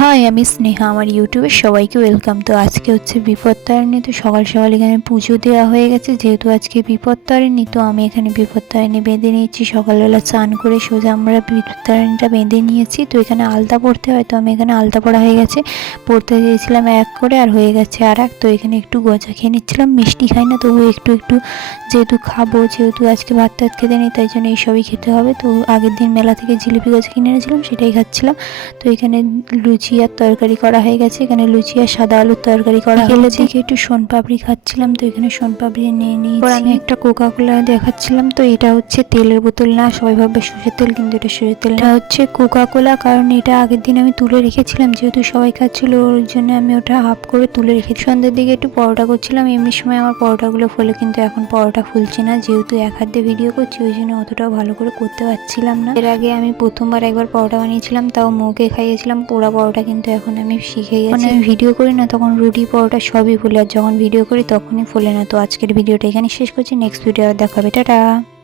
High, আমি স্নেহা। আমার ইউটিউবে সবাইকে ওয়েলকাম। তো আজকে হচ্ছে বিপত্তারিণী। তো সকাল সকাল এখানে পুজো দেওয়া হয়ে গেছে, যেহেতু আজকে বিপত্তারিণী। তো আমি এখানে বিপত্তারিণী বেঁধে নিয়েছি। সকালবেলা স্নান করে সোজা আমরা বিপত্তারিণীটা বেঁধে নিয়েছি। তো এখানে আলতা পড়তে হয়, তো আমি এখানে আলতা পড়া হয়ে গেছে। পড়তে দিয়েছিলাম এক করে, আর হয়ে গেছে আর এক। তো এখানে একটু গজা খেয়ে নিচ্ছিলাম, মিষ্টি খাই না, তবু একটু একটু যেহেতু খাবো, যেহেতু আজকে ভাত টাত খেতে নেই, তাই জন্য এইসবই খেতে হবে। তো আগের দিন মেলা থেকে জিলিপি গজা কিনে এনেছিলাম, সেটাই খাচ্ছিলাম। তো এখানে লুচি আর তরকারি করা হয়ে গেছে। এখানে লুচি আর সাদা আলুর তরকারি করা হয়েছে। দিকে একটু সোনপাপড়ি খাচ্ছিলাম, তো এখানে সোনপাপড়ি নিয়ে নিয়েছি। আমি একটা কোকা কোলা দেখাচ্ছিলাম। তো এটা হচ্ছে তেলের বোতল না, সবাই ভাবে সরষের তেল, কিন্তু এটা সরষের তেল না, এটা হচ্ছে কোকা কোলা। কারণ এটা আগের দিন আমি তুলে রেখেছিলাম, যেহেতু সবাই খাচ্ছিল ওর জন্য আমি ওটা হাফ করে তুলে রেখেছি। সন্ধ্যের দিকে একটু পরোটা করছিলাম। এমনি সময় আমার পরোটাগুলো ফলে, কিন্তু এখন পরোটা ফুলছে না, যেহেতু এক হাত দিয়ে ভিডিও করছি, ওই জন্য অতটাও ভালো করে করতে পারছিলাম না। এর আগে আমি প্রথমবার একবার পরোটা বানিয়েছিলাম, তাও মুখে খাইয়েছিলাম পোড়া পরোটা, কিন্তু এখন আমি শিখে গেছি। আমি ভিডিও করি না তখন রুটি পরোটা সবই ফুলে, আর যখন ভিডিও করি তখনই ফোলে না। তো আজকের ভিডিওটা এখানে শেষ করছি, নেক্সট ভিডিও দেখা হবে, টাটা।